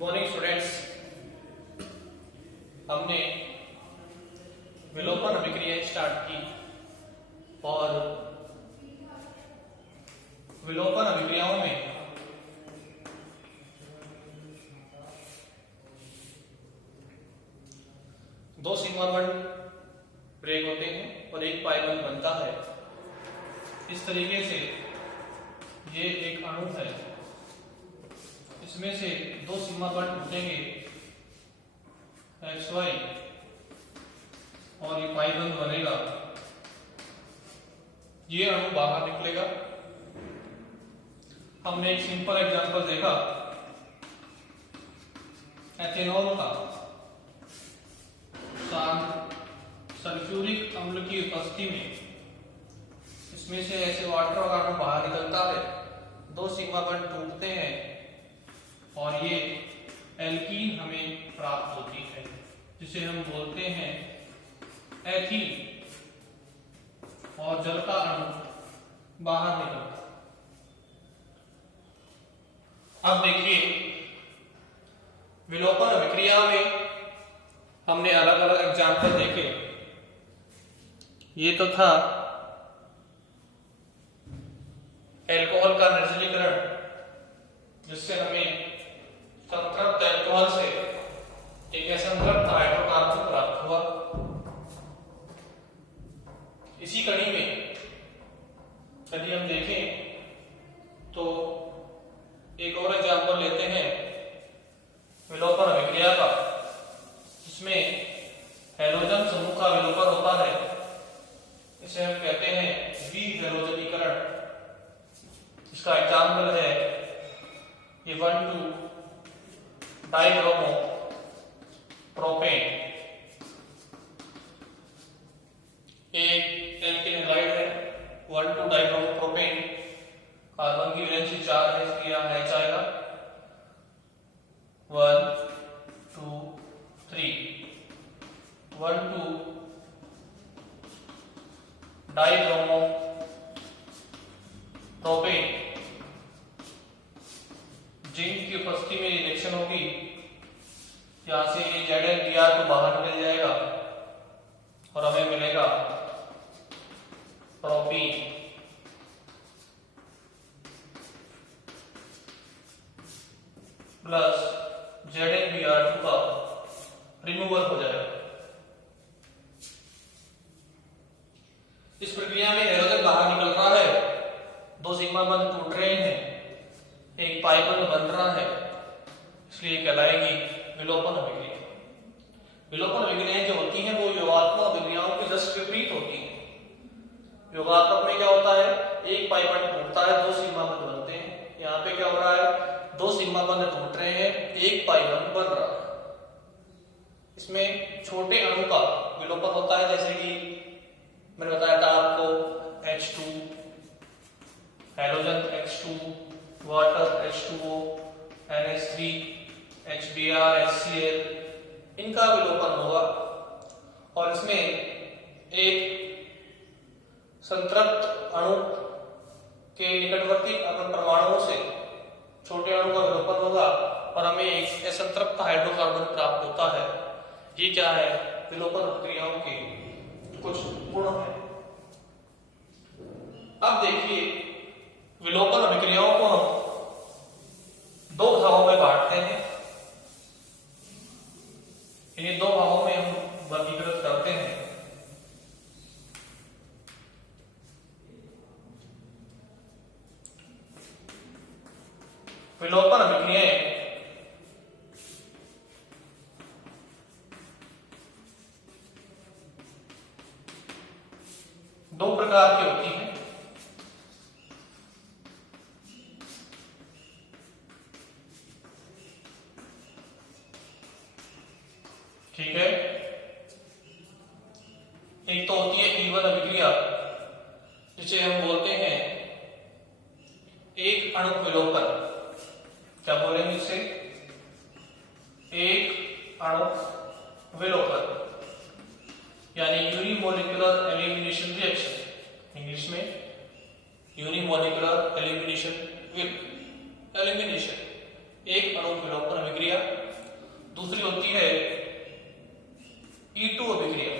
Morning students, हमने विलोपन अभिक्रियाएं स्टार्ट की और विलोपन अभिक्रियाओं में दो सिग्मा बॉन्ड ब्रेक होते हैं और एक पाई बॉन्ड बनता है। इस तरीके से ये एक अणु है, इसमें से दो सिग्मा बॉन्ड टूटेंगे XY और ये पाई बॉन्ड बनेगा। ये अणु बाहर निकलेगा। हमने एक सिंपल एग्जांपल देखा एथेनॉल का। सल्फ्यूरिक अम्ल की उपस्थिति में इसमें से ऐसे वाटर और अणु बाहर निकलता है, दो सिग्मा बॉन्ड टूटते हैं और ये एल्कीन हमें प्राप्त होती है, जिसे हम बोलते हैं एथीन, और जल का अणु बाहर निकलता है। अब देखिए, विलोपन अभिक्रिया में हमने अलग अलग एग्जाम्पल देखे। ये तो था एल्कोहल का निर्जलीकरण, जिससे हमें संतृप्त एल्कोहल से एक असंतृप्त हाइड्रोकार्बन प्राप्त हुआ। इसी कड़ी में यदि हम देखें तो एक और एग्जाम्पल लेते हैं विलोपन अभिक्रिया का, जिसमें हैलोजन समूह का विलोपन होता है। इसे हम कहते हैं विहैलोजनीकरण। इसका एग्जाम्पल है ये 1,2 डाइब्रोमो प्रोपेन। एक एल्केन हैलाइड है 1,2 डाइब्रोमो प्रोपेन। कार्बन की वैलेंसी 4 है, इसलिए यहाँ H आएगा 1 2 3। 1,2 डाइब्रोमो प्रोपेन। जिंक की उपस्थिति में रिएक्शन होगी, यहां से ZnBr तो बाहर निकल जाएगा और हमें मिलेगा प्रोपीन। प्लस ZnBr2 का रिमूवल हो जाएगा। इस प्रक्रिया में हैलोजन बाहर निकल रहा है, दो सिग्मा बॉन्ड टूट रहे हैं, एक पाई बॉन्ड बन रहा है, इसलिए कहलाएगी विलोपन अभिक्रिया। विलोपन अभिक्रियाएं जो होती हैं वो योगात्मक अभिक्रियाओं के जस्ट विपरीत होती हैं। योगात्मक में क्या होता है, एक पाई बॉन्ड टूटता है, दो सिग्मा बॉन्ड बनते हैं। यहाँ पे क्या हो रहा है, दो सिग्मा बॉन्ड टूट रहे हैं, एक पाई बॉन्ड बन रहा है। इसमें छोटे अणु का विलोपन होता है, जैसे कि मैंने बताया था आपको H2, halogen H2, water H2O, NH3, HBr, HCl, इनका विलोपन होगा। और इसमें एक संतृप्त अणु के निकटवर्ती परमाणुओं से छोटे अणु का विलोपन होगा और हमें एक असंतृप्त हाइड्रोकार्बन प्राप्त होता है। ये क्या है, विलोपन अभिक्रियाओं के कुछ गुण है। अब देखिए, विलोपन अभिक्रियाओं को हम दो भागों में बांटते हैं। इन्हीं दो भागों में हम वर्गीकृत करते हैं। विलोपन अभिक्रियाएं दो प्रकार की होती हैं। ठीक है, एक तो होती है E1 अभिक्रिया, जिसे हम बोलते हैं एक अणु विलोपन। क्या बोलेंगे इसे, एक अणु विलोपन, यानी यूनिमोलिकुलर एलिमिनेशन रिएक्शन। इंग्लिश में यूनिमोलिकुलर एलिमिनेशन एक अणु विलोपन अभिक्रिया। दूसरी होती है E2 अभिक्रिया,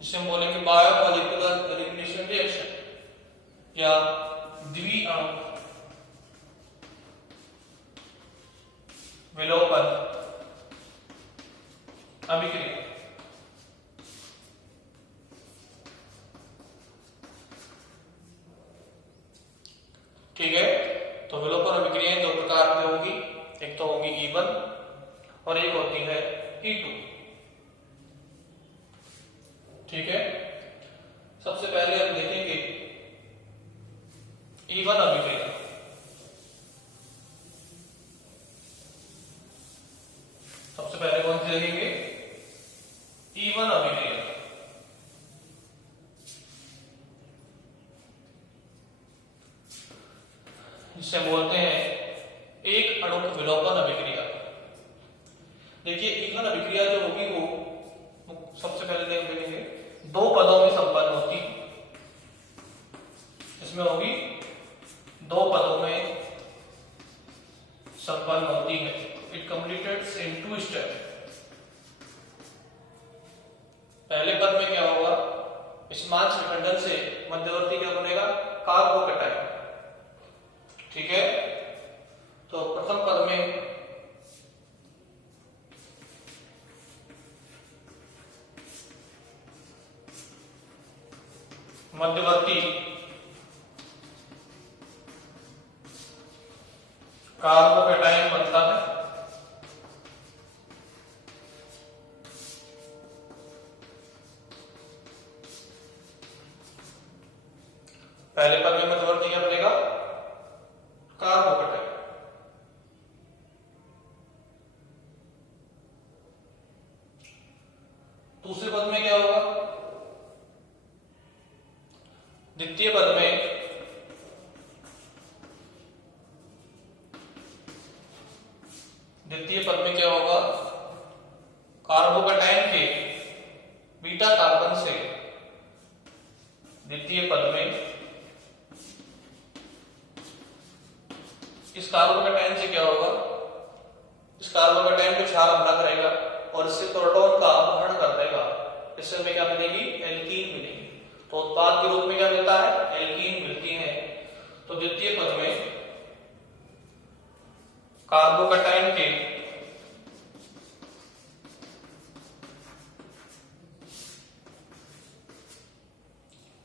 जिसे हम बोलेंगे बायोमोलिकुलर एलिमिनेशन रिएक्शन या द्विअणु विलोपन अभिक्रिया। ठीक है, तो विलोपन अभिक्रियाएं दो प्रकार की होगी, एक तो होगी E1 और एक होती है E2। ठीक है, सबसे पहले हम देखेंगे E1 अभिक्रिया। सबसे पहले कौन सी देखेंगे? E1 अभिक्रिया। जिसे बोलते हैं एक अणु विलोपन अभिक्रिया। देखिए E1 अभिक्रिया जो होगी वो सबसे पहले देखेंगे दो पदों में संपन्न होती, इसमें होगी दो पदों में संपन्न होती है। It completes in two step. पहले पद में क्या होगा? स्मार्च विखंडन से मध्यवर्ती क्या बनेगा? कार्बोकैटायन। ठीक है, तो प्रथम पद में मध्यवर्ती कार्बोकैटायन बनता है। पहले पद में मध्यवर्ती क्या बनेगा? कार्बोकैटायन। दूसरे पद में क्या होगा? द्वितीय पद में क्या होगा? कार्बोकैटायन के बीटा कार्बन से द्वितीय पद में इस कार्बोकैटायन से क्या होगा? इस कार्बोकैटायन को क्षार हमला करेगा और इससे प्रोटॉन का अपहरण कर देगा। इससे हमें क्या मिलेगी? एल्कीन मिलेगी। तो उत्पाद के रूप में क्या मिलता है? एल्कीन मिलती है। तो द्वितीय पद में कार्बोकैटायन के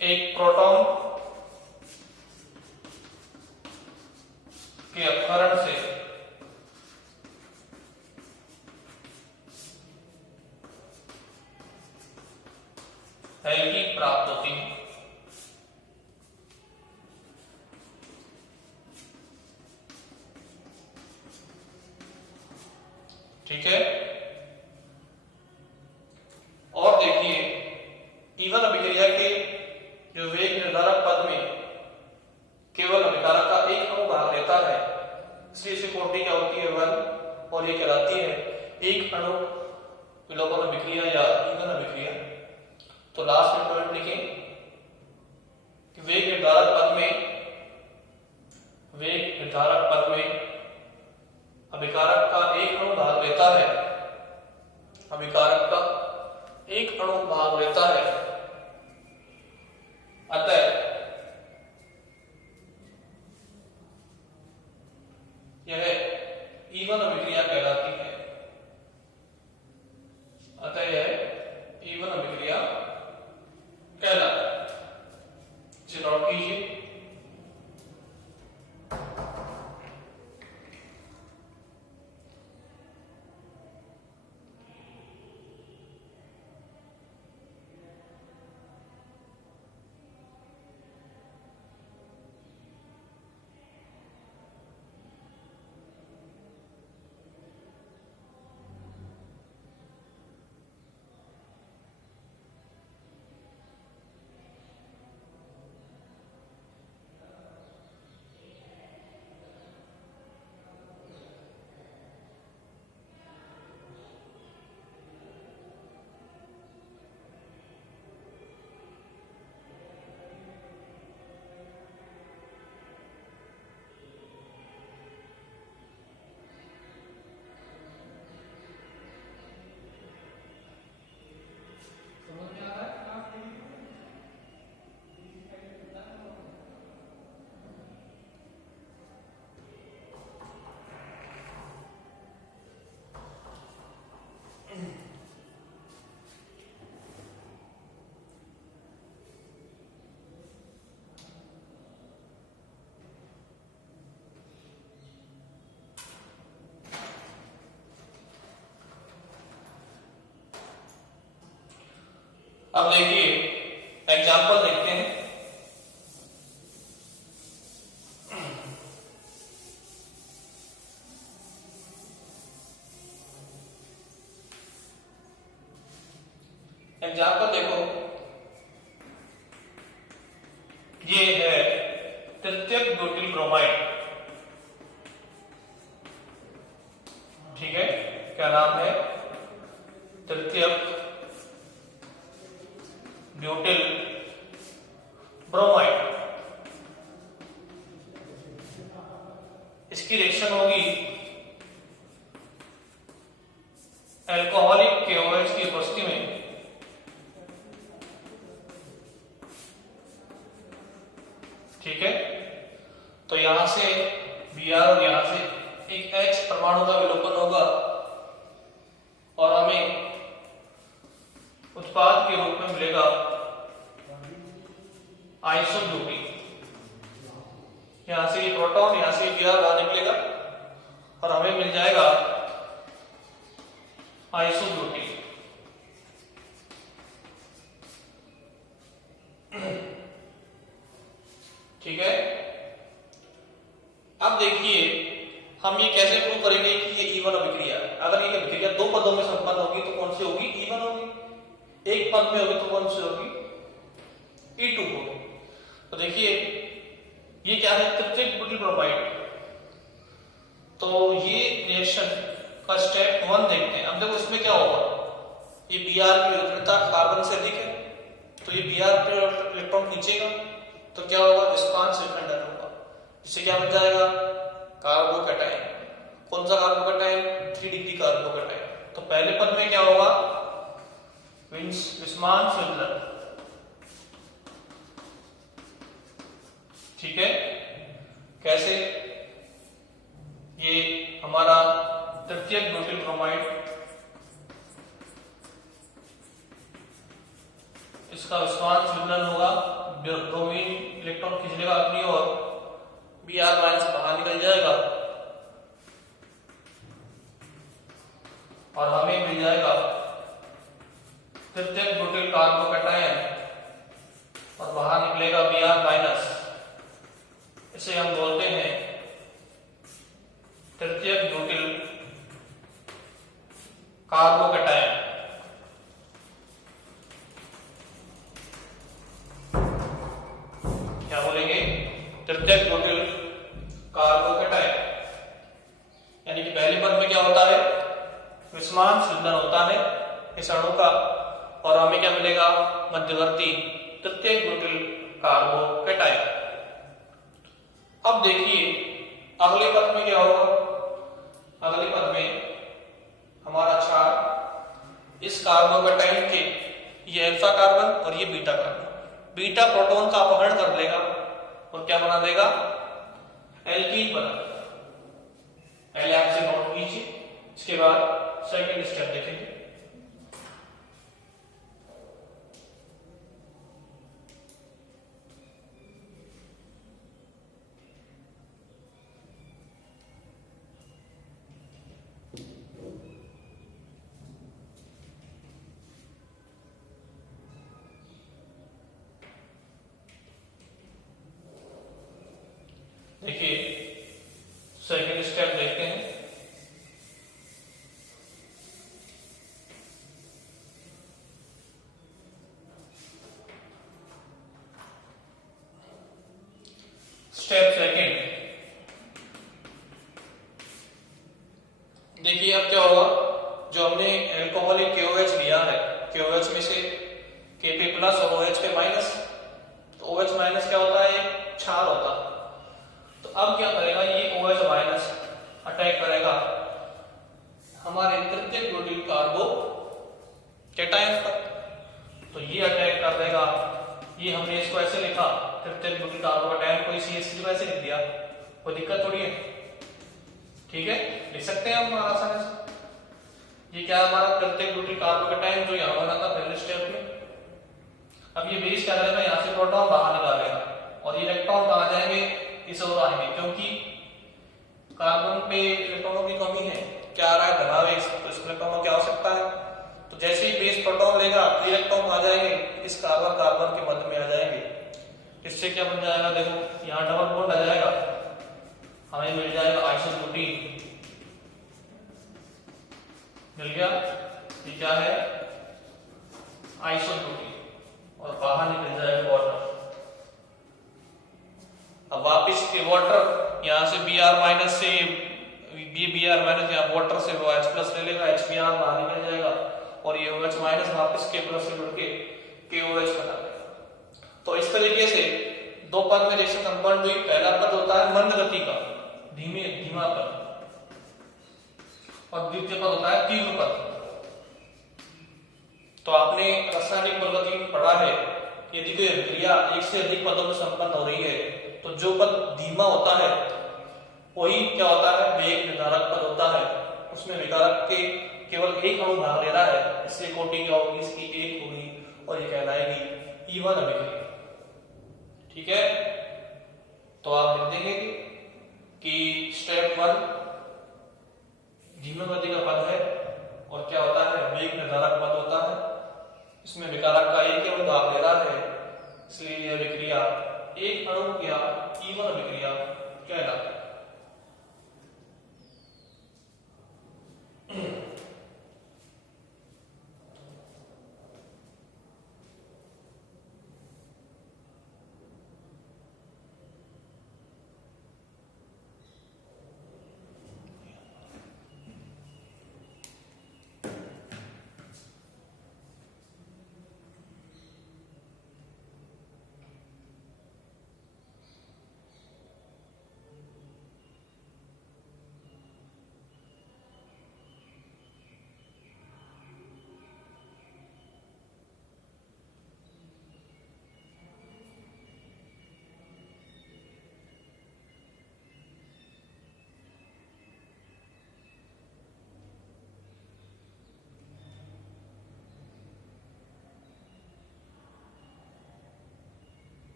एक प्रोटॉन के अपहरण से एल्कीन प्राप्त होती है। ठीक है, और देखिए E1 अभिक्रिया के जो वेग निर्धारक पद में केवल अभिकारक का एक अणु भाग लेता है, इसलिए इसे कोटि क्या होती है? 1, और ये कहलाती है एक अणु विलोपन अभिक्रिया या E1 अभिक्रिया। तो लास्ट में पॉइंट लिखें कि वेग निर्धारक पद में अभिकारक का एक अणु भाग लेता है, अभिकारक का एक अणु भाग लेता है। अतः यह E1 अभिक्रिया कहलाती है। अतः यह E1 अभिक्रिया कहलाता है। इसे नोट कीजिए। अब देखिए एग्जाम्पल देखते हैं। एग्जाम्पल देखो, ये है तृतीयक ब्यूटिल ब्रोमाइड। ठीक है, क्या नाम है? तृतीयक ब्यूटिल ब्रोमाइड। इसकी रिएक्शन होगी अल्कोहलिक KOH की उपस्थिति में ठीक है। तो यहां से Br और यहां से एक H परमाणु का विलोपन होगा और हमें उत्पाद के रूप में मिलेगा आइसोब्यूटीन। यहां से ये प्रोटॉन, यहां से Br बाहर निकलेगा और हमें मिल जाएगा आइसोब्यूटीन। ठीक है। अब देखिए हम ये कैसे प्रूव करेंगे कि ये इवन अभिक्रिया है। अगर ये अभिक्रिया दो पदों में संपन्न होगी तो कौन सी होगी? इवन होगी। एक पद में होगी तो कौन सी होगी? E2 होगी। तो देखिए ये क्या है? तृतीयक ब्यूटिल ब्रोमाइड। तो ये रिएक्शन का स्टेप 1 देखते हैं। अब देखो इसमें क्या होगा, ये Br की विलक्षणता कार्बन से अधिक है तो ये Br पर इलेक्ट्रॉन खींचेगा तो क्या होगा? विस्पांश विखंडन होगा। इससे क्या बन जाएगा? कार्बोकैटायन। कौन सा कार्बोकैटायन? 3 degree carbocation. तो पहले पद में क्या होगा? विस्मांश विदलन। ठीक है। कैसे? ये हमारा तृतीयक ब्यूटिल ब्रोमाइड, इसका विस्मांश विदलन होगा, ब्रोमीन इलेक्ट्रॉन खींच लेगा अपनी ओर, Br माइनस बाहर निकल जाएगा और हमें मिल जाएगा तृतीयक ब्यूटिल कार्बोकैटायन और बाहर निकलेगा Br माइनस। इसे हम बोलते हैं तृतीयक ब्यूटिल कार्बोकैटायन। क्या बोलेंगे? तृतीयक ब्यूटिल कार्बोकैटायन। यानी कि पहले पद में क्या होता है? विस्मांश विदलन होता है इस अणु का और हमें क्या मिलेगा? मध्यवर्ती तृतीयक ब्यूटिल कार्बोकैटायन। अब देखिए अगले पद में क्या होगा? अगले पद में हमारा क्षार इस कार्बोकैटायन के, ये अल्फा कार्बन और ये बीटा कार्बन, बीटा प्रोटॉन का अपहरण कर लेगा और क्या बना देगा? एल्कीन बना देगा। एल आप से नोट कीजिए। इसके बाद सेकंड स्टेप देखेंगे। देखिए सेकंड स्टेप देखते हैं। स्टेप सेकंड देखिए अब क्या होगा? जो हमने अल्कोहलिक KOH लिया है, KOH में से Kp प्लस और OH पे माइनस, तो OH माइनस क्या होता है? क्षार होता है। तो अब क्या करेगा? ये OH माइनस अटैक करेगा हमारे तृतीयक ब्यूटिल कार्बोकैटायन पर। तो ये अटैक कर देगा। ये हमने इसको ऐसे लिखा, तृतीयक ब्यूटिल कार्बोकैटायन को CH3 को ऐसे लिख दिया, कोई दिक्कत थोड़ी है। ठीक है, लिख सकते हैं हम आसानी से। ये क्या हमारा तृतीयक ब्यूटिल कार्बोकैटायन जो यहां बना था पहले स्टेप में। अब ये बेस क्या करेगा? यहाँ से प्रोटॉन बाहर निकालेगा और ये इलेक्ट्रॉन कहां जाएंगे? इस ओर आएंगे, क्योंकि कार्बन पे इलेक्ट्रॉनों की कमी है। क्या आ रहा है? धनावेश। तो इस इलेक्ट्रॉनों की आवश्यकता है तो जैसे ही बेस प्रोटॉन लेगा इलेक्ट्रॉन आ जाएंगे इस कार्बन कार्बन के मध्य में आ जाएंगे। इससे क्या बन जाएगा, देखो यहाँ डबल बॉन्ड आ जाएगा, हमें मिल जाएगा आइसोब्यूटीन, मिल गया। ये क्या है, आइसोब्यूटीन, और बाहर निकल जाएगा वाटर। अब वापिस के वाटर यहाँ से Br माइनस से Br माइनस यहाँ वाटर से वो H प्लस ले लेगा, HBr बाहर निकल जाएगा और ये OH माइनस वापिस K प्लस से जुड़ के KOH बना देगा। तो इस तरीके से दो पद में रिएक्शन संपन्न हुई। पहला पद होता है मंद गति का, धीमा पद, और द्वितीय पद होता है तीव्र पद। तो आपने रासायनिक बलगति में पढ़ा है, यदि कोई क्रिया एक से अधिक पदों में संपन्न हो रही है तो जो पद धीमा होता है वही क्या होता है, वेग निर्धारक पद होता है। उसमें विकारक के केवल एक अणु भाग ले रहा है, इसलिए कोटि क्या होगी, इसकी एक होगी और ये कहलाएगी E1 अभिक्रिया। ठीक है, तो आप लिख देंगे कि स्टेप 1 धीमी गति का पद है और क्या होता है, वेग निर्धारक पद होता है। इसमें विकारक का एक अणु भाग ले रहा है, इसलिए यह विक्रिया एक अणु या E1 अभिक्रिया कहलाती है।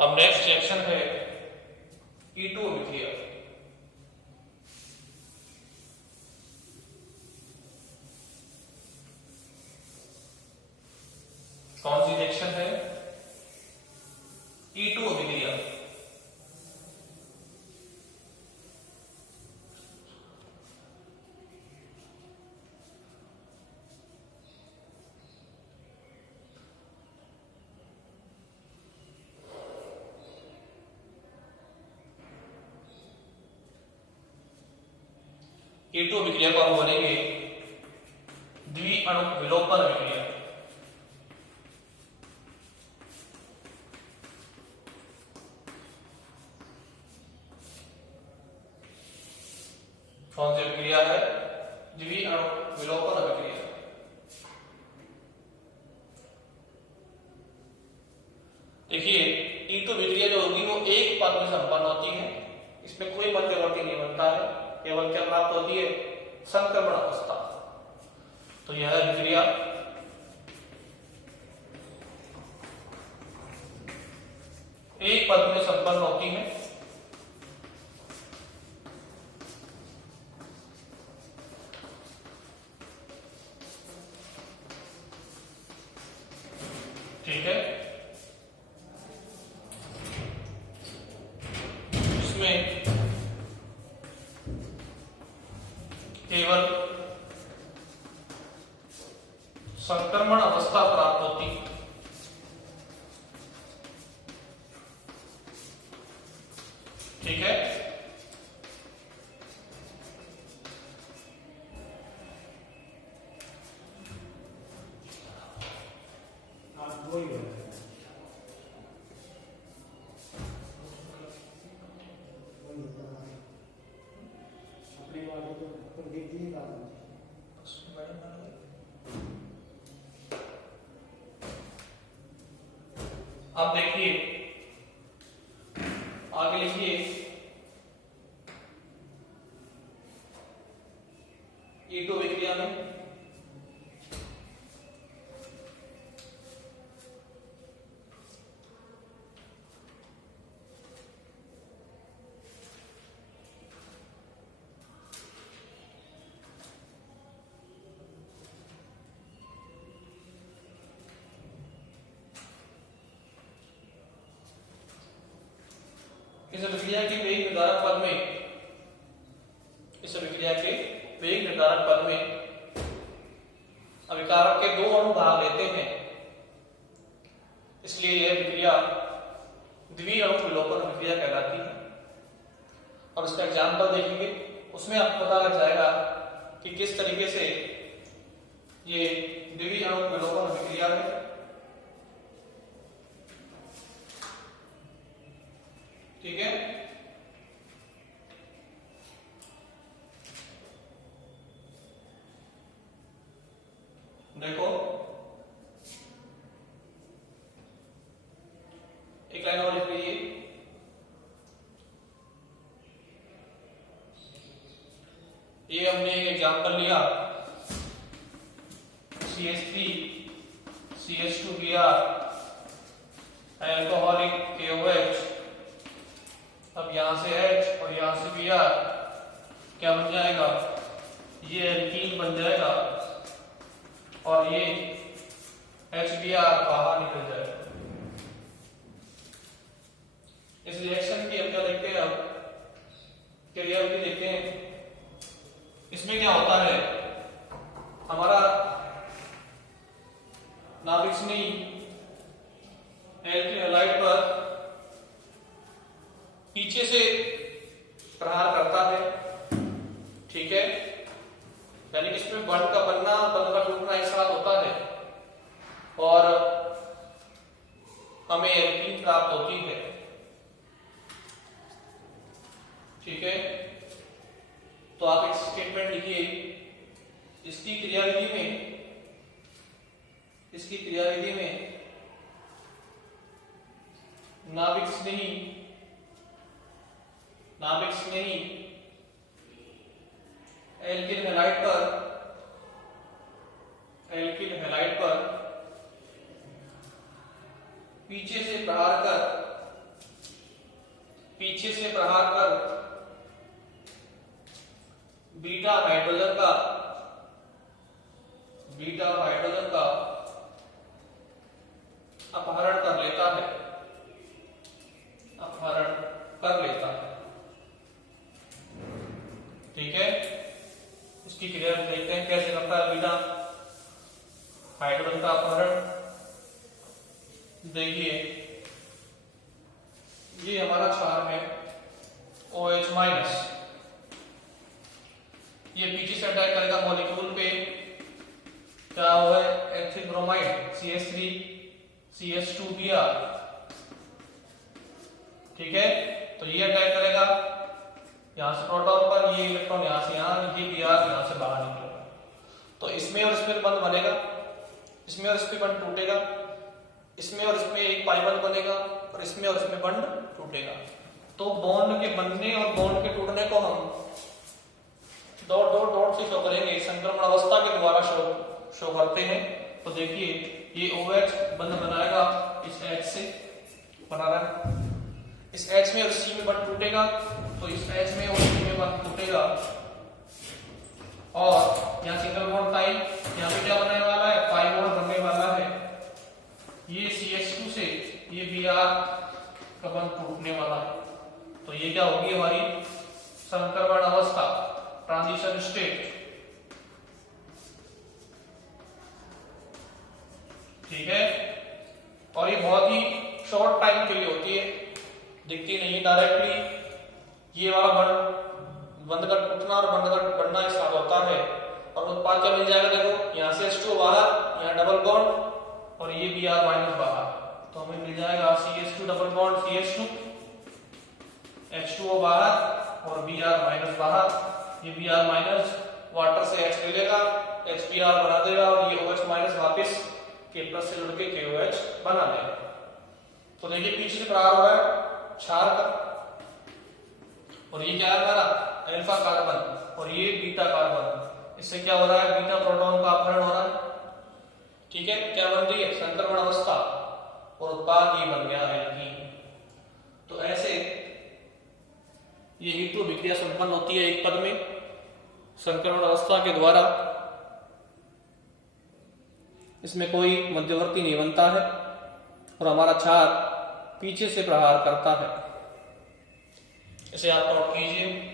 अब नेक्स्ट रिएक्शन है E2 अभिक्रिया। कौन सी रिएक्शन है, E2 अभिक्रिया। E2 अभिक्रिया को हम बोलेंगे द्विअणु विलोपन अभिक्रिया। कौन सी अभिक्रिया है, द्विअणु विलोपन अभिक्रिया। देखिए E2 अभिक्रिया जो होगी वो एक पद में संपन्न होती है, इसमें कोई मध्यवर्ती नहीं बनता है, केवल क्या प्राप्त होती है, संक्रमण अवस्था। तो यह अभिक्रिया एक पद में संपन्न होती है। ठीक है, इसमें केवल संक्रमण अवस्था प्राप्त होती। ठीक है, अब देखिए आगे लिखिए इस अभिक्रिया के वेग निर्धारक पद में, इस अभिक्रिया के वेग निर्धारक पद में अभिकारक के दो अणु भाग लेते हैं, इसलिए यह अभिक्रिया द्विअणु विलोपन अभिक्रिया कहलाती है। अब इसका एग्जाम्पल देखेंगे, उसमें आपको पता लग जाएगा कि किस तरीके से ये द्विअणु विलोपन अभिक्रिया है। ठीक है, देखो एक लाइन और लिख लीजिए। ये हमने एक एग्जांपल लिया CH3 CH2Br अल्कोहलिक KOH। अब यहां से H और यहां से Br क्या बन जाएगा, ये एल्कीन बन जाएगा और ये HBr बाहर निकल जाएगा। इस रिएक्शन की हम क्या देखते हैं, अब क्रियाविधि देखते हैं। इसमें क्या होता है, हमारा नाभिक स्नेही एल्किल हैलाइड पर पीछे से प्रहार करता है। ठीक है, यानी कि इसमें बंध का बनना और बंध का टूटना एक साथ होता है और हमें एल्कीन प्राप्त होती है। ठीक है, तो आप एक स्टेटमेंट लिखिए, इसकी क्रियाविधि में नाभिक स्नेही एल्किल हैलाइड पर पीछे से प्रहार कर बीटा हाइड्रोजन का अपहरण कर लेता है। ठीक है, इसकी क्रिया देखते हैं कैसे करता है बीटा हाइड्रोजन का अपहरण। देखिए, ये हमारा क्षार है OH माइनस, ये पीछे से अटैक करेगा मॉलिक्यूल पे, क्या हुआ है, एथिल ब्रोमाइड CH3 CH2Br। ठीक है, तो ये अटैक करेगा यहां से प्रोटॉन पर, ये इलेक्ट्रॉन यहां से यहां, ये Br यहां से बाहर निकलेगा। तो इसमें और इसमें बंध बनेगा, इसमें और इसमें बंध टूटेगा, इसमें और इसमें एक पाई बंध बनेगा और इसमें और इसमें बंध टूटेगा। तो बॉन्ड के बनने और बॉन्ड के टूटने को हम डॉट डॉट डॉट से शो करेंगे, संक्रमण अवस्था के द्वारा शो करते हैं। तो देखिए, ये OH बंध बनाएगा इस H से, बना रहा है, इस H में और C में बंध टूटेगा, तो इस H में और C में बंध टूटेगा और यहाँ सिंगल बॉन्ड टाइम, यहाँ पे क्या बनने वाला है, पाई बॉन्ड बनने वाला है। ये CH2 से ये Br का बंध टूटने वाला है। तो ये क्या होगी, हमारी संक्रमण अवस्था, ट्रांजिशन स्टेट। ठीक है, और ये बहुत ही शॉर्ट टाइम के लिए होती है, दिखती नहीं है डायरेक्टली। ये वाला बंध का टूटना और बंध का बढ़ना एक साथ होता है और उत्पाद क्या मिल जाएगा, देखो यहाँ से H2 बाहर, यहाँ डबल बॉन्ड और ये Br माइनस बाहर, तो हमें मिल जाएगा CH2 double bond CH2, H2O बाहर और Br माइनस बाहर। ये Br माइनस वाटर से H ले लेगा, HBr बना देगा और ये OH माइनस वापस K प्लस से जुड़ के KOH बना देगा। तो देखिए, पीछे से प्रहार हो रहा है क्षार का, और ये क्या है हमारा अल्फा कार्बन और ये बीटा कार्बन। इससे क्या हो रहा है, बीटा प्रोटॉन का अपहरण हो रहा है। ठीक है, क्या बन रही है, संक्रमण अवस्था, और उत्पाद ये बन गया एल्कीन। तो ऐसे ये हेतु अभिक्रिया संपन्न होती है एक पद में संक्रमण अवस्था के द्वारा। इसमें कोई मध्यवर्ती नहीं बनता है और हमारा क्षार पीछे से प्रहार करता है। इसे आप नोट कीजिए।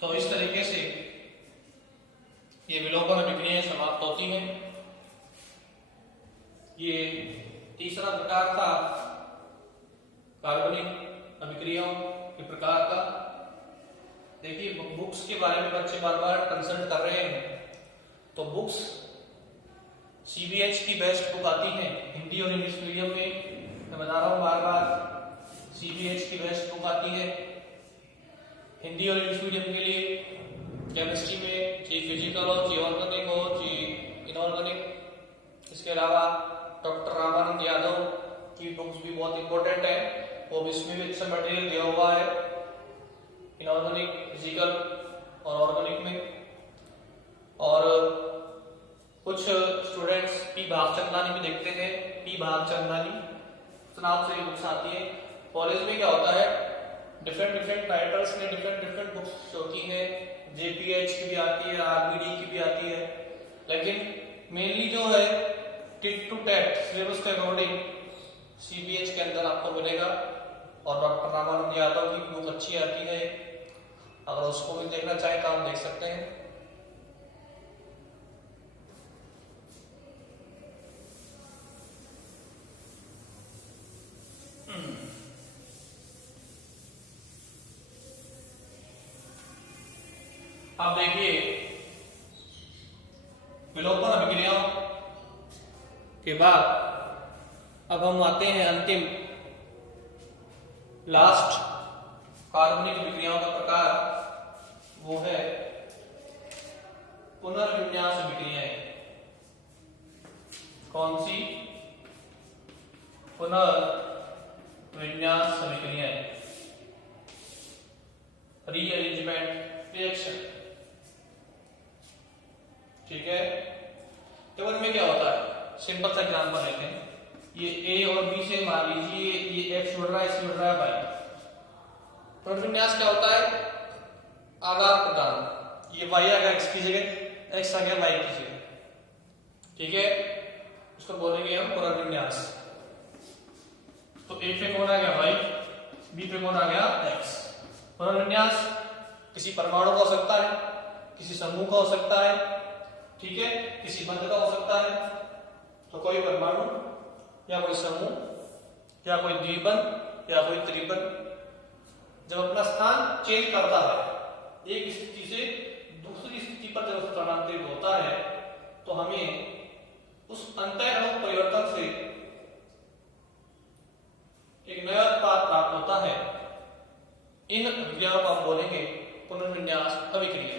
तो इस तरीके से ये विलोपन अभिक्रियाएं समाप्त होती हैं। ये तीसरा प्रकार था कार्बनिक अभिक्रियाओं के प्रकार का। देखिए बुक्स के बारे में बच्चे बार बार कंसल्ट कर रहे हैं, तो बुक्स सीबीएच की बेस्ट बुक आती है हिंदी और इंग्लिश मीडियम में। मैं बता रहा हूँ बार बार, सीबीएच की बेस्ट बुक आती है हिंदी और इंग्लिश मीडियम के लिए। केमिस्ट्री में चाहे फिजिकल हो, चाहे ऑर्गेनिक हो, चाहे इनऑर्गेनिक। इसके अलावा डॉक्टर रामानंद यादव की बुक्स भी बहुत इंपॉर्टेंट है, वो भी इसमें भी अच्छा मटेरियल दिया हुआ है इनऑर्गेनिक, फिजिकल और ऑर्गेनिक में। और कुछ स्टूडेंट्स पी भागचंदानी भी देखते हैं, पी भागचंदानी इस नाम से बुक्स आती है। कॉलेज में क्या होता है, डिफरेंट राइटर्स ने डिफरेंट बुक्स शो की है, जेपीएच की भी आती है, आरबीडी की भी आती है, लेकिन मेनली जो है टिट टू टेट सिलेबस के अकॉर्डिंग सीबीएच के अंदर आपको मिलेगा। और डॉक्टर रामानंद यादव की बुक अच्छी आती है, अगर उसको भी देखना चाहे तो आप देख सकते हैं। अब देखिए विलोपन अभिक्रियाओं के बाद अब हम आते हैं अंतिम लास्ट कार्बनिक अभिक्रियाओं का प्रकार, वो है पुनर्विन्यास अभिक्रियाएं। कौन सी? पुनर्विन्यास अभिक्रियाएं, रीअरेंजमेंट रिएक्शन। ठीक है, तो इनमें क्या होता है, सिंपल सा एग्जांपल लेते हैं। ये ए और बी से मान लीजिए ये एक्स जुड़ रहा है, इससे जुड़ रहा है वाई। पुनर्विन्यास क्या होता है, आदान प्रदान। ये वाई आ गया एक्स की जगह, एक्स आ गया वाई की जगह। ठीक है, उसको बोलेंगे हम पुनर्विन्यास। तो ए पे कौन आ गया वाई, बी पे कौन आ गया एक्स। पुनर्विन्यास किसी परमाणु का हो सकता है, किसी समूह का हो सकता है, ठीक है, किसी बंध का हो सकता है। तो कोई परमाणु या कोई समूह या कोई द्विबंध या कोई त्रिबंध जब अपना स्थान चेंज करता है, एक स्थिति से दूसरी स्थिति पर जब स्थानांतरित होता है, तो हमें उस अंतःअणु परिवर्तन से एक नया उत्पाद प्राप्त होता है। इन अभिक्रियाओं को हम बोलेंगे पुनर्विन्यास अभिक्रिया।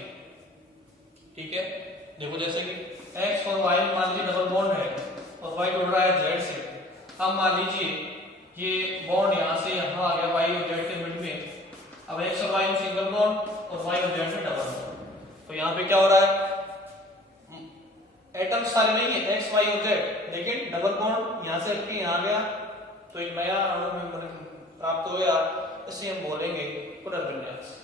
ठीक है, देखो जैसे कि x और y मान लीजिए डबल बॉन्ड है और y जुड़ रहा है z से। अब मान लीजिए ये बॉन्ड यहाँ से यहाँ आ गया y और z के मिड में। अब x और y में सिंगल बॉन्ड और y और z में डबल बॉन्ड। तो यहाँ पे क्या हो रहा है, एटम्स सारे नहीं है x, y और z, लेकिन डबल बॉन्ड यहाँ से हटके यहाँ आ गया, तो एक नया अणु में प्राप्त हो गया। इसे हम बोलेंगे पुनर्विन्यास।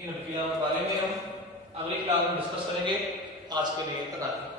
इन अभिक्रियाओं के बारे में हम अगली क्लास में डिस्कस करेंगे। आज के लिए इतना ही।